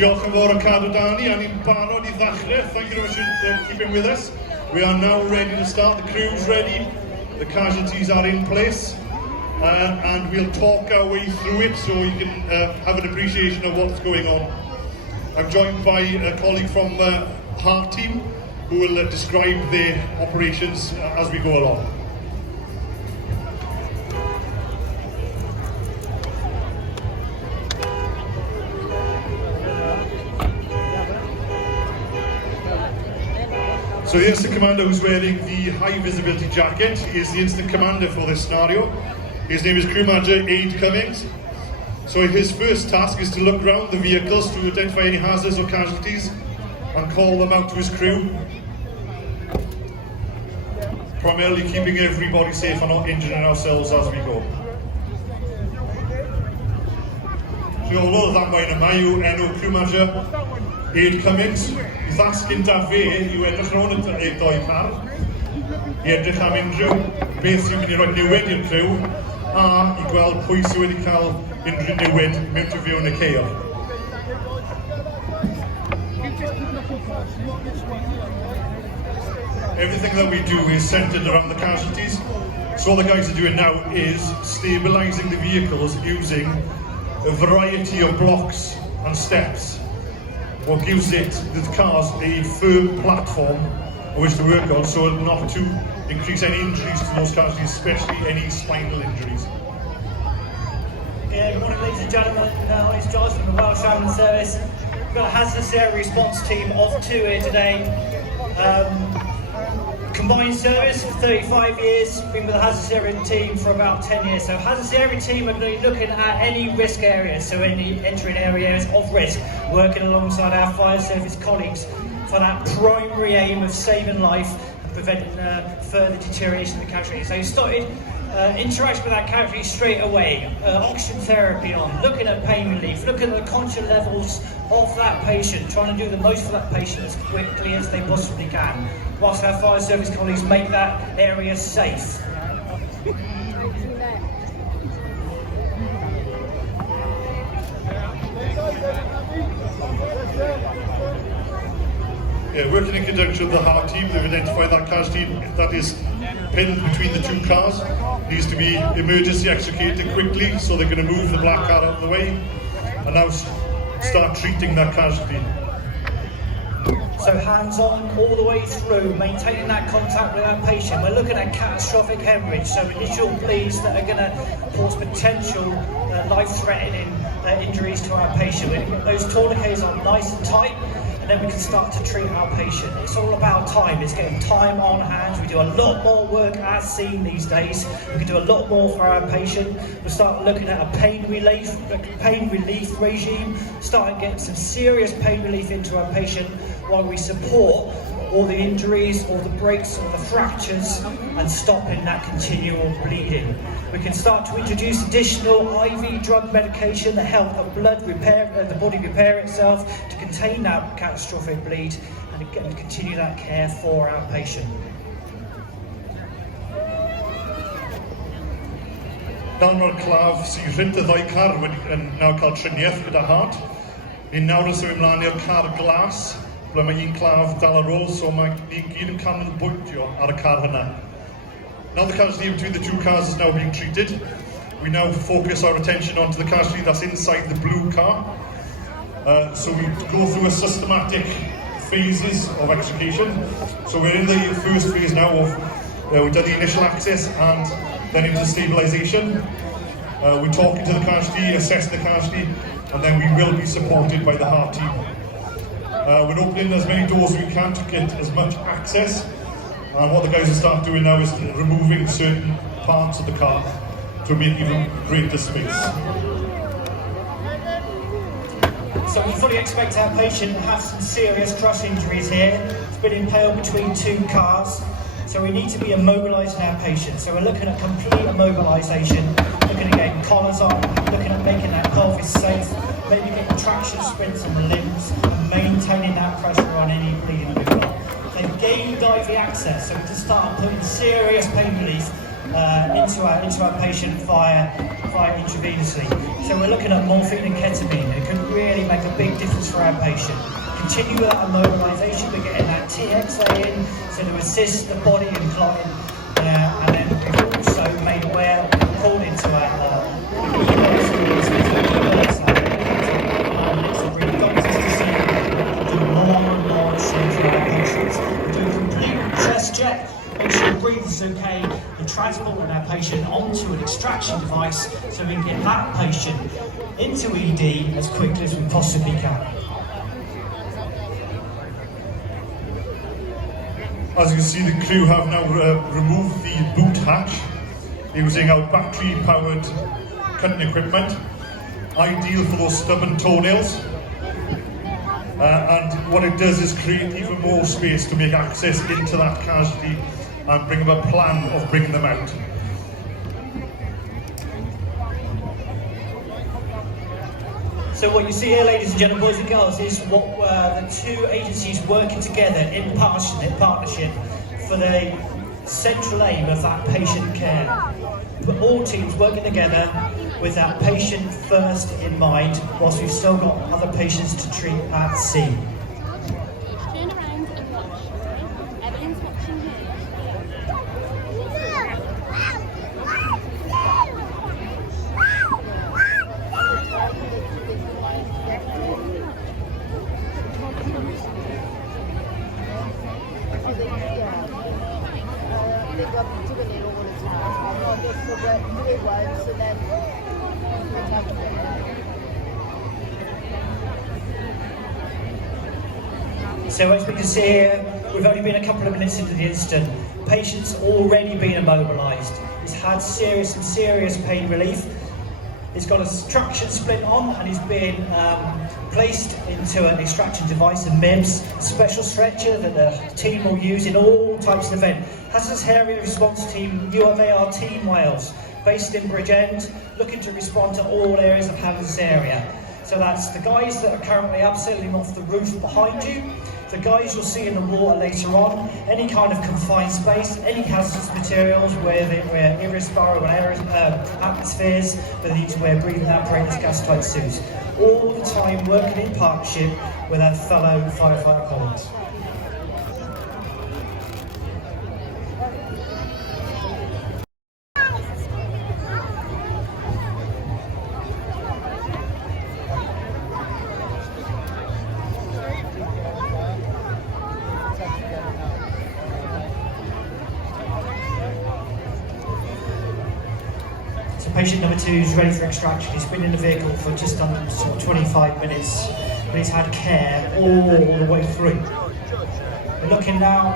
Diolch yn fawr o cadw da ni, a ni'n barod I ddechrau. Thank you very much for keeping with us. We are now ready to start. The crew's ready. The casualties are in place. And we'll talk our way through it so you can have an appreciation of what's going on. I'm joined by a colleague from SHARKTIME who will describe their operations as we go along. So the incident commander who's wearing the high visibility jacket is the incident commander for this scenario. His name is Crew Manager Aid Cummings. So his first task is to look around the vehicles to identify any hazards or casualties and call them out to his crew. Primarily keeping everybody safe and not injuring ourselves as we go. So all of that mae'n yma yw enw Crew Manager Aid Cummings. I ddasgyn da fe yw edrych rownd y doi car, I edrych am unrhyw beth sy'n mynd I roi niwed i'r criw, a I gweld pwy sydd wedi cael unrhyw niwed mewn to fewn y ceir. Everything that we do is centered around the casualties. So all the guys are doing now is stabilizing the vehicles using a variety of blocks and steps. What gives the cars a firm platform on which to work on so not to increase any injuries to those casualties, especially any spinal injuries. Good morning, ladies and gentlemen. It's Josh from the Welsh Ambulance Service. We've got a hazardous area response team of 2 here today. Combined service for 35 years, been with the hazardous area team for about 10 years. So hazardous area team are going to be looking at any risk areas, so any entering areas of risk, working alongside our fire service colleagues for that primary aim of saving life and preventing further deterioration of the casualty. So you started interaction with that casualty straight away, oxygen therapy on, looking at pain relief, looking at the conscious levels of that patient, trying to do the most for that patient as quickly as they possibly can, whilst our fire service colleagues make that area safe. Yeah, working in conjunction with the HART team, they've identified that casualty that is pinned between the 2 cars. Needs to be emergency extricated quickly, so they're going to move the black car out of the way and now start treating that casualty. So hands-on all the way through, maintaining that contact with our patient. We're looking at catastrophic hemorrhage, so initial bleeds that are going to cause potential life-threatening injuries to our patient. We get those tourniquets on nice and tight, and then we can start to treat our patient. It's all about time. It's getting time on hand. We do a lot more work as seen these days. We can do a lot more for our patient. We'll start looking at a pain relief regime, starting getting some serious pain relief into our patient while we support all the injuries, all the breaks, all the fractures, and stopping that continual bleeding. We can start to introduce additional IV drug medication that help the blood repair, the body repair itself to contain that catastrophic bleed and again continue that care for our patient. Nawr mae'r claf sy'n rhynt y ddau car yn nawr cael triniaeth gyda HART. Ni'n nawr yn symud ymlaen i'r car glas, ble mae un claf dal ar ôl, so mae ni gyd yn canolbwyntio ar y car hynna. Now the casualty between the 2 cars is now being treated. We now focus our attention onto the casualty that's inside the blue car. So we go through a systematic phases of extrication. So we're in the first phase now of, we've done the initial access and then into stabilization. We're talking to the casualty, assessing the casualty, and then we will be supported by the HART team. We're opening as many doors as we can to get as much access. And what the guys will start doing now is removing certain parts of the car to make even greater space. So we fully expect our patient to have some serious crush injuries here. It's been impaled between 2 cars. So we need to be immobilising our patient. So we're looking at complete immobilisation, looking at getting collars on, looking at making that pelvis safe, maybe getting traction sprints on the limbs, and maintaining that pressure on any bleeding we've got. Then gain IV access, so we can start putting serious pain relief into our patient via intravenously. So we're looking at morphine and ketamine. It could really make a big difference for our patient. Continue with that immobilization, we're getting that TXA in to assist the body in clotting, and then we've also made aware, according to our doctors to see do more and more things for our patients. We do a complete chest check, make sure the breathing is okay, and transporting our patient onto an extraction device so we can get that patient into ED as quickly as we possibly can. As you can see, the crew have now removed the boot hatch using our battery-powered cutting equipment, ideal for those stubborn toenails. And what it does is create even more space to make access into that casualty and bring up a plan of bringing them out. So what you see here, ladies and gentlemen, boys and girls, is what the two agencies working together in partnership for the central aim of that patient care. But all teams working together with that patient first in mind, whilst we've still got other patients to treat at sea. Turn around and watch. Everyone's watching here. So as we can see here, we've only been a couple of minutes into the incident. Patient's already been immobilised. He's had some serious pain relief. He's got a traction splint on and he's been placed into an extraction device, a MIBS, a special stretcher that the team will use in all types of event. Hazardous Area Response Team, UFAR Team Wales, based in Bridgend, looking to respond to all areas of hazardous area. So that's the guys that are currently abseiling off the roof behind you, the guys you'll see in the water later on, any kind of confined space, any hazardous materials where irrespirable atmospheres, where they need to wear breathing apparatus, gas tight suits. All the time working in partnership with our fellow firefighter colleagues. Patient number 2 is ready for extraction. He's been in the vehicle for just under 25 minutes, but he's had care all the way through. We're looking now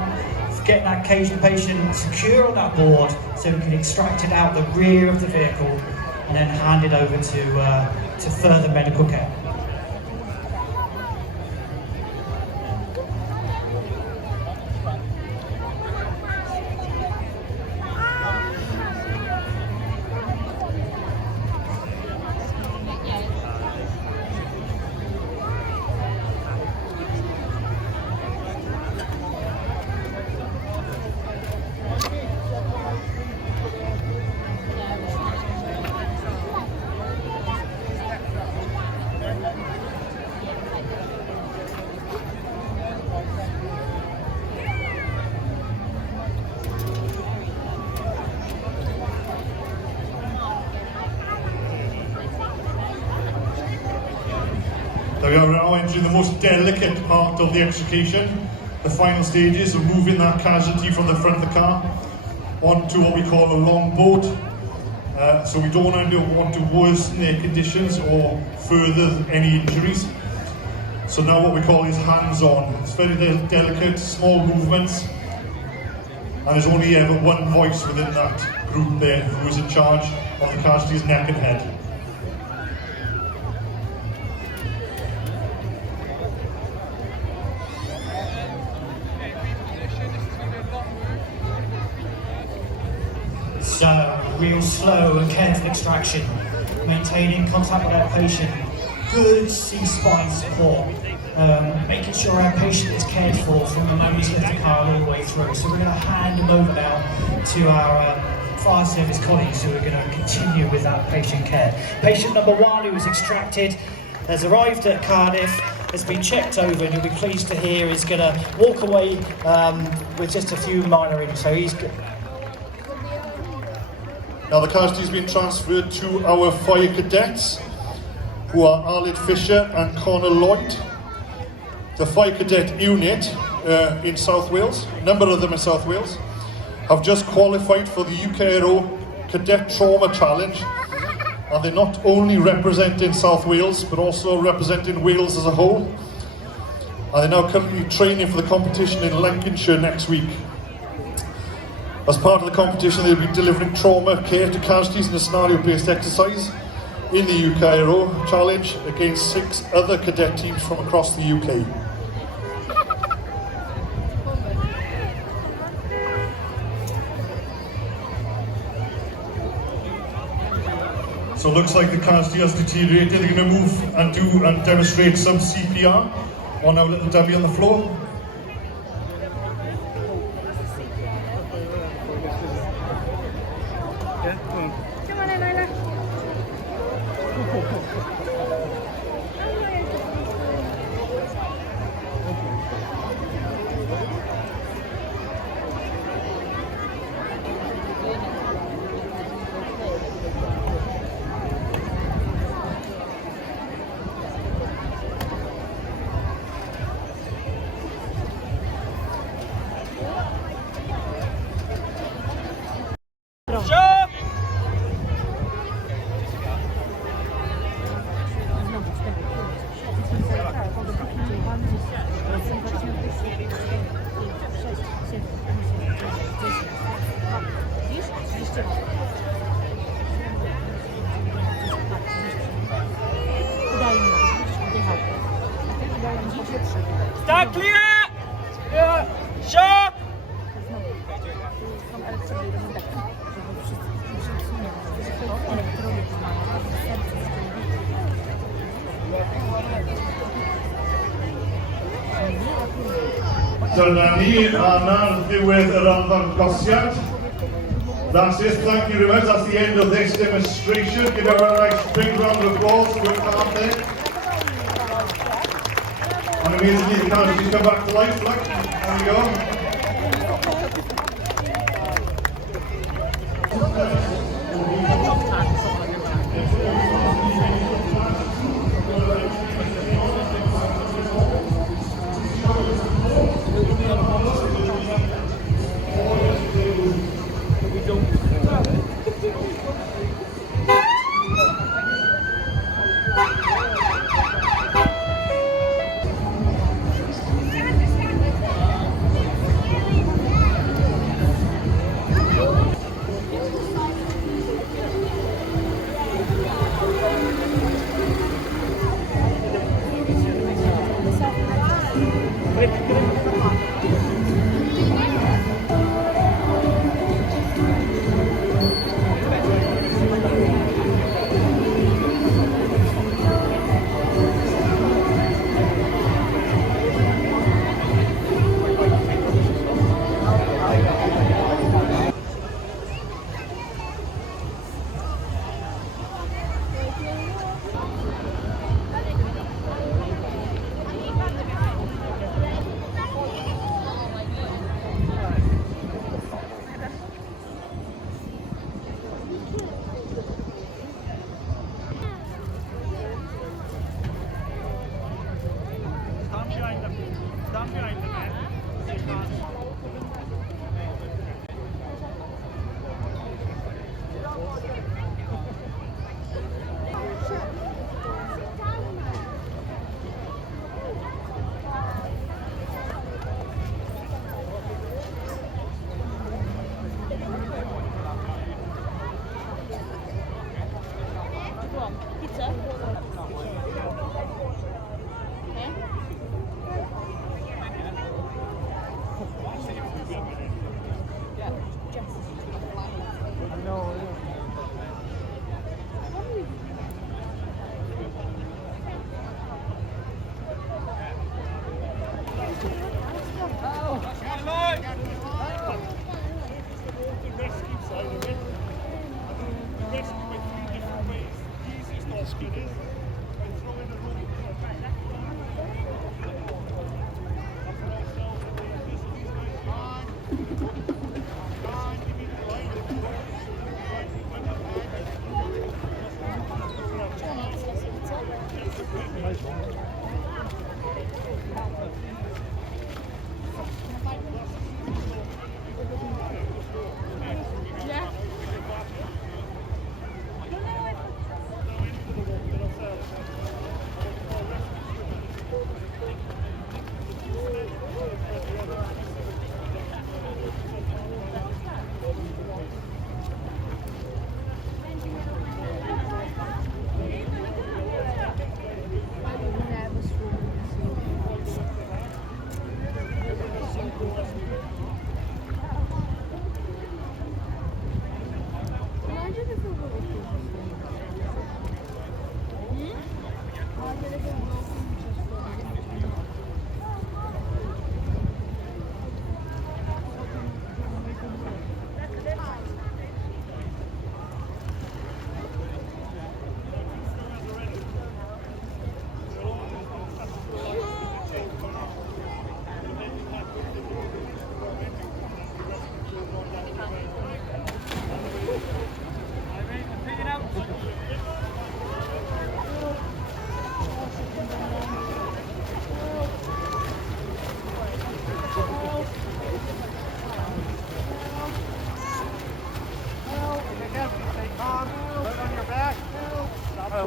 for getting that patient secure on that board so we can extract it out the rear of the vehicle and then hand it over to further medical care. We are now entering the most delicate part of the extrication, the final stages of moving that casualty from the front of the car onto what we call a long boat. So we don't want to worsen their conditions or further any injuries. So now what we call is hands-on. It's very delicate, small movements, and there's only ever one voice within that group there who is in charge of the casualty's neck and head. So, real slow and careful extraction, maintaining contact with our patient, good C-spine support, making sure our patient is cared for from the moment he's left the car all the way through. So we're going to hand him over now to our fire service colleagues who are going to continue with that patient care. Patient number 1 who was extracted has arrived at Cardiff, has been checked over, and you'll be pleased to hear he's going to walk away with just a few minor injuries. So he's good. Now the casualty's been transferred to our fire cadets, who are Aled Fisher and Connor Lloyd. The fire cadet unit in South Wales, a number of them in South Wales, have just qualified for the UKRO Cadet Trauma Challenge, and they're not only representing South Wales but also representing Wales as a whole, and they're now currently training for the competition in Lancashire next week. As part of the competition, they'll be delivering trauma care to casualties in a scenario-based exercise in the UKRO Challenge against 6 other cadet teams from across the UK. So it looks like the casualty has deteriorated. They're going to move and demonstrate some CPR on our little dummy on the floor. Come on in, Lola. Start clear! Yeah. Sharp! Dyna ni, a na'r ddiwedd yr arddangosiad. That's it, thank you very much. That's the end of this demonstration. Give everyone a nice big round of applause. Quick clap there. And amazingly, the casualties come back to life. Look, there we go. Rescue by 3 different ways. The easiest option is by throwing the rope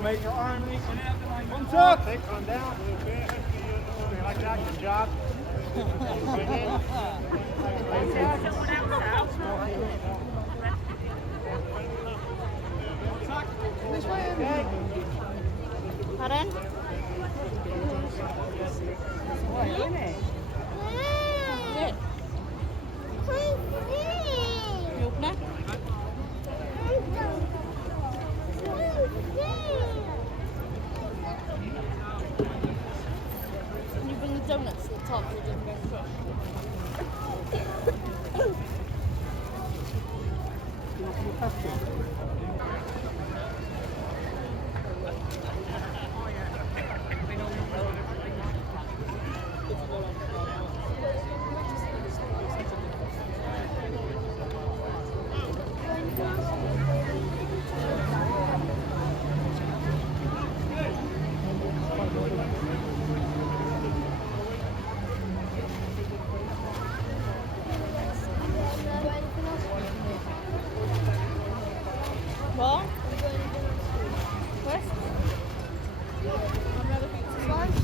Make your arm comes up. They come down. Like that, good job. Which way? Pardon? Nhục nè. Can you bring the donuts to the top so they don't get crushed? What? West? Another pizza slice?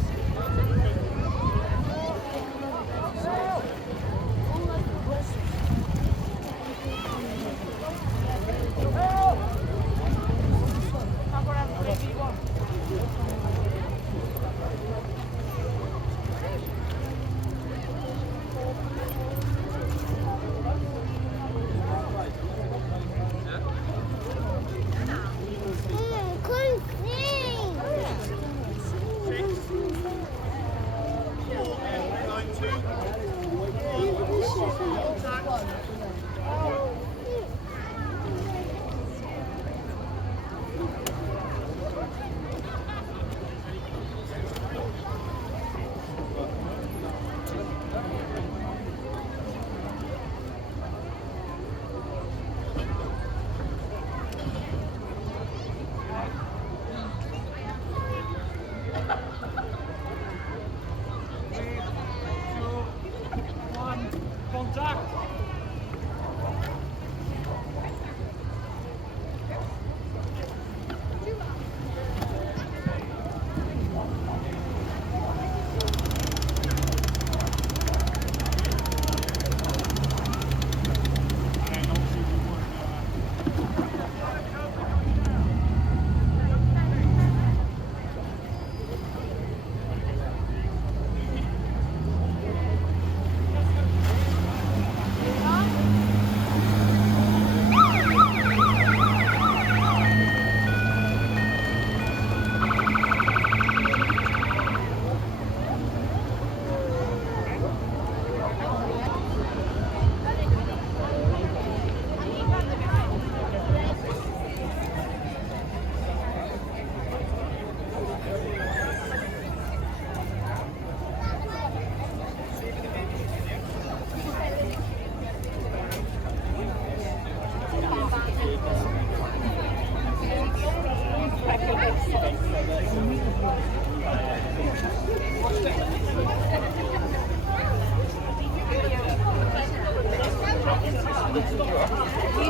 You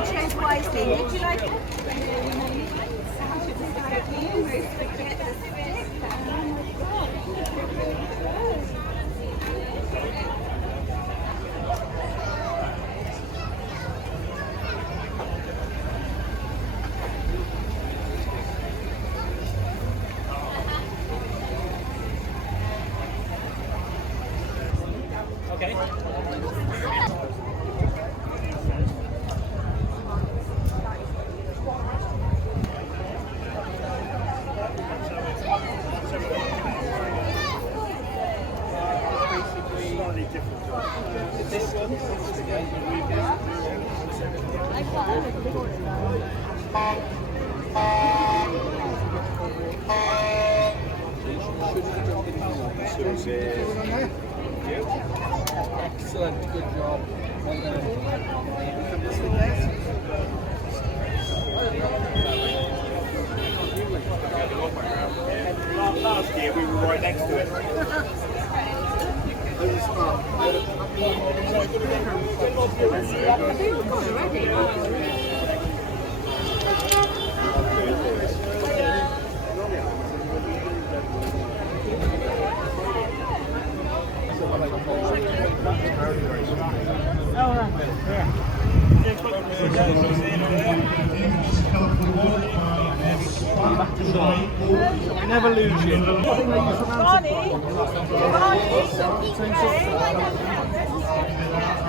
chose wisely. Would you like Okay. Slightly different. This one. Excellent, good job. Well done. Last year we were right next to it. It was fun. We never lose you.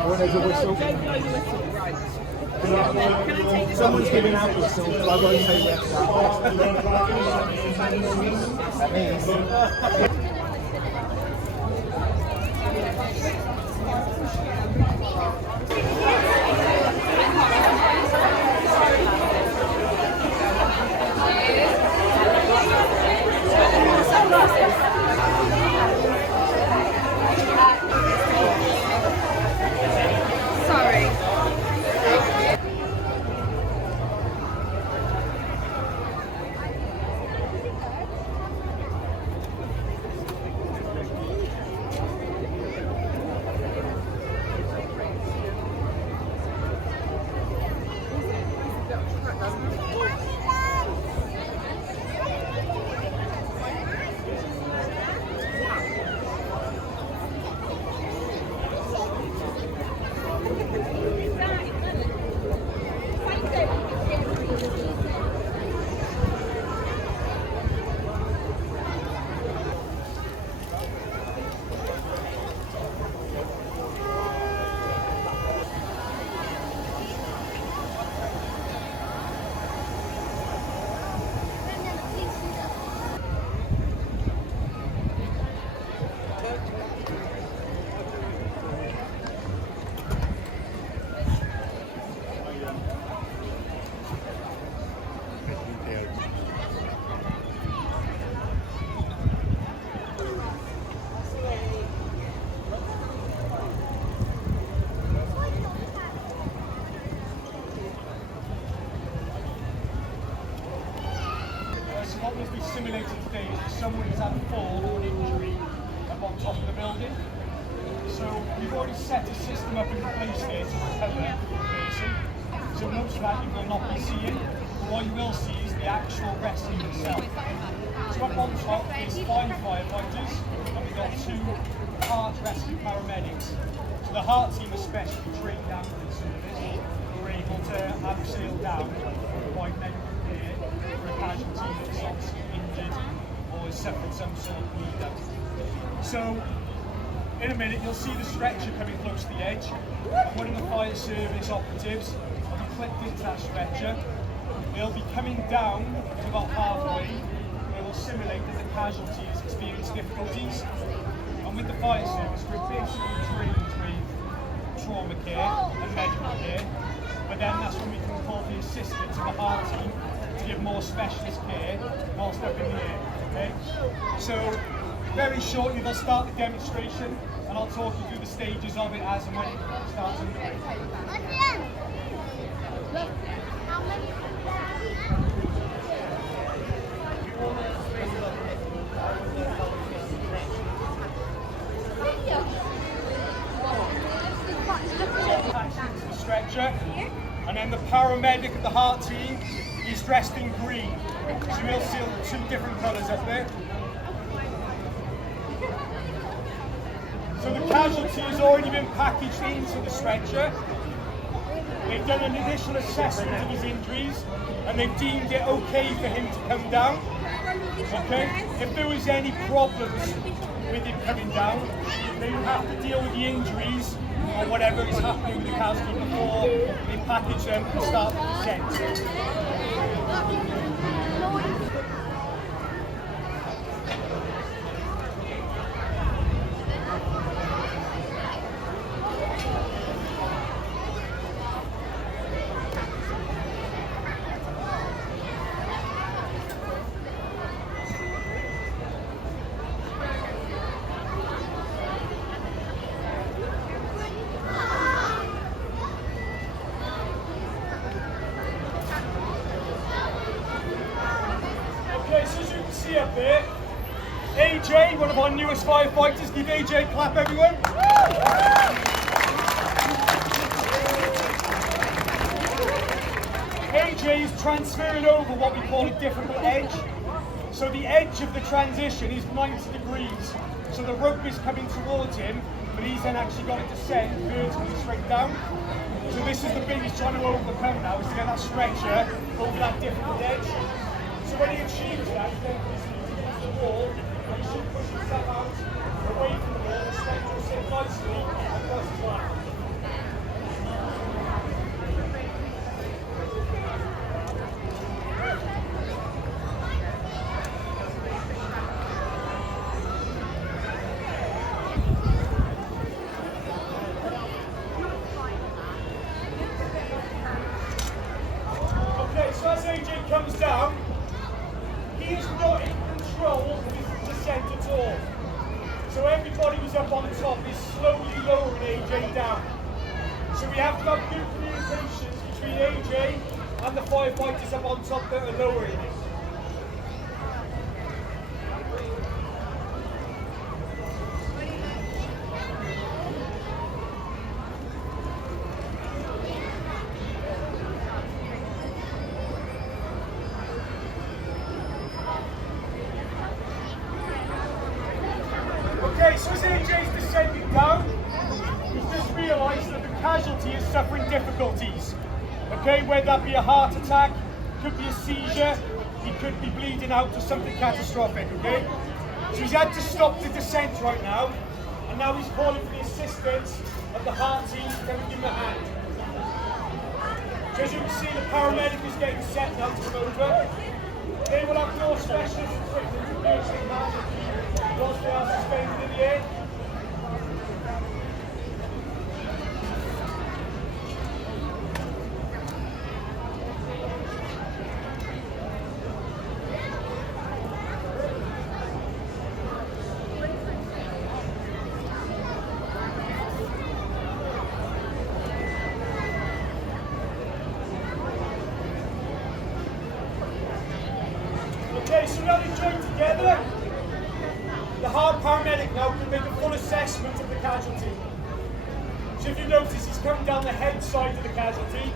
When there's a whistle. Someone's giving out whistles, so I won't say yes. That means. What will be simulated today is someone has had a fall or an injury up on top of the building. So we've already set a system up in place here to recover the person. So most likely you will not be seeing, but what you will see is the actual rescue itself. So up on top is 5 firefighters and we've got 2 heart rescue paramedics. So the heart team are specially trained ambulance service. We're able to have sail down and provide medical care for a casualty that's obviously injured or has suffered some sort of bleed out. So in a minute you'll see the stretcher coming close to the edge. One of the fire service operatives will be clipped into that stretcher. They'll be coming down to about halfway. They will simulate that the casualty has experienced difficulties. And with the fire service we're basically trained with trauma care and medical care. But then that's when we can call the assistance of the heart team to give more specialist care whilst up in the air. Okay? So very shortly they'll start the demonstration and I'll talk you through the stages of it as and when it starts underway. and the paramedic of the heart team is dressed in green. So you'll see two different colours up there. So the casualty has already been packaged into the stretcher. They've done an initial assessment of his injuries and they've deemed it okay for him to come down. Okay? If there was any problems with him coming down, they would have to deal with the injuries or whatever is happening with the casualty before they package them and start the descent. See up there, AJ, one of our newest firefighters. Give AJ a clap, everyone. AJ is transferring over what we call a difficult edge. So the edge of the transition is 90 degrees. So the rope is coming towards him, but he's then actually got to descend vertically straight down. So this is the bit he's trying to overcome now, is to get that stretcher over that difficult edge. So when he achieves that, he then pushes the wall, and he should push himself out away from the wall, and stretch will sit nicely across his line. Okay, so as AJ comes down, he is not in control of his descent at all. So everybody who's up on the top is slowly lowering AJ down. So we have to have good communications between AJ and the firefighters up on top that are lowering him. Okay, so as AJ's descending down, we've just realised that the casualty is suffering difficulties. Okay, whether that be a heart attack, could be a seizure, he could be bleeding out or something catastrophic, okay? So he's had to stop the descent right now, and now he's calling for the assistance of the heart team to come and give him a hand. So as you can see, the paramedic is getting set now to come over. They will have more specialist equipment to nurse the casualty whilst they are suspended in the air. Okay, so now they join together. The heart paramedic now can make a full assessment of the casualty. So if you notice, he's coming down the head side of the casualty.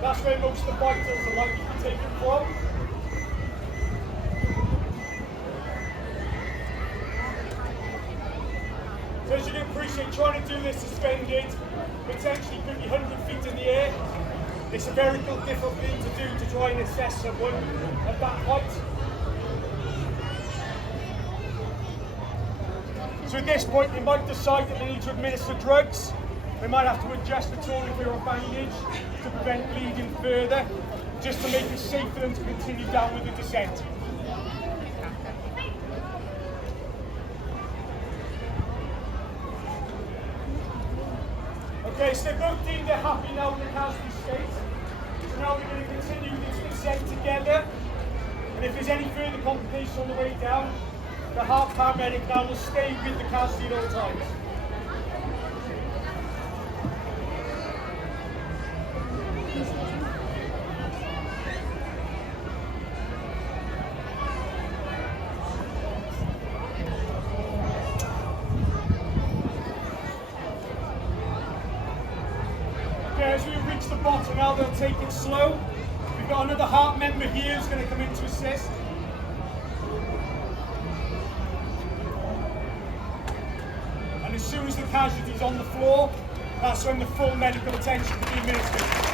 That's where most of the vitals are likely to be taken from. So as you can appreciate, trying to do this suspended, potentially could be 100 feet in the air. It's a very difficult thing to do to try and assess someone at that height. So at this point, they might decide that they need to administer drugs. They might have to adjust the tourniquet or bandage to prevent bleeding further, just to make it safe for them to continue down with the descent. Okay, so they're both deemed they're happy now in the casualty state. So now we're going to continue this descent together. And if there's any further complications on the way down, the heart paramedic now will stay with the casualty at all times. Okay, as we reach the bottom now they'll take it slow. We've got another heart member here who's going to come in to assist. And as soon as the casualty's on the floor, that's when the full medical attention can be administered.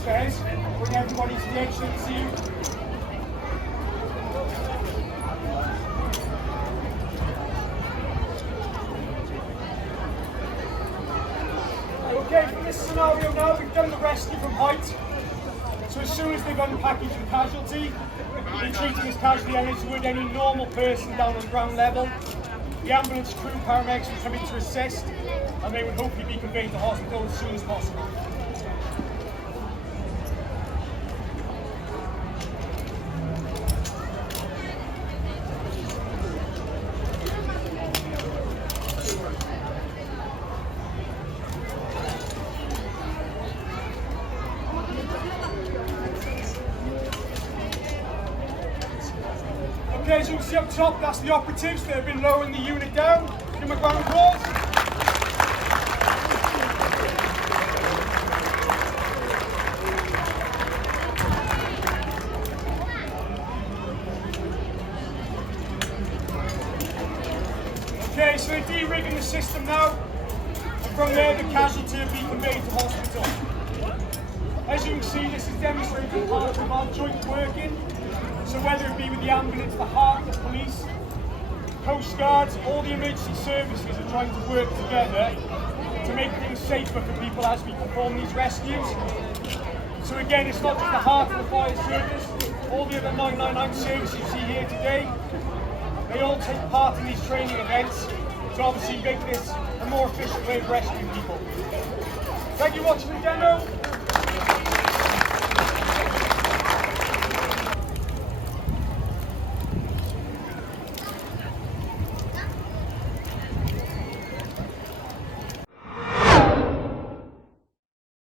Stairs, bring everybody to the edge so they can see you. Okay, for this scenario now, we've done the rescue from height. So as soon as they've unpackaged the casualty, they're treating this casualty as would any normal person down on ground level. The ambulance crew, paramedics will come in to assist, and they would hopefully be conveyed to hospital as soon as possible. Okay, so you can see up top, that's the operatives that have been lowering the unit down. Give them a round of applause. Okay, so they're de-rigging the system now. And from there, the casualty will be conveyed to hospital. As you can see, this is demonstrating part of our joint working. So whether it be with the ambulance, the heart, the police, Coast Guards, all the emergency services are trying to work together to make things safer for people as we perform these rescues. So again, it's not just the heart of the fire service, all the other 999 services you see here today, they all take part in these training events to obviously make this a more efficient way of rescuing people. Thank you for watching the demo.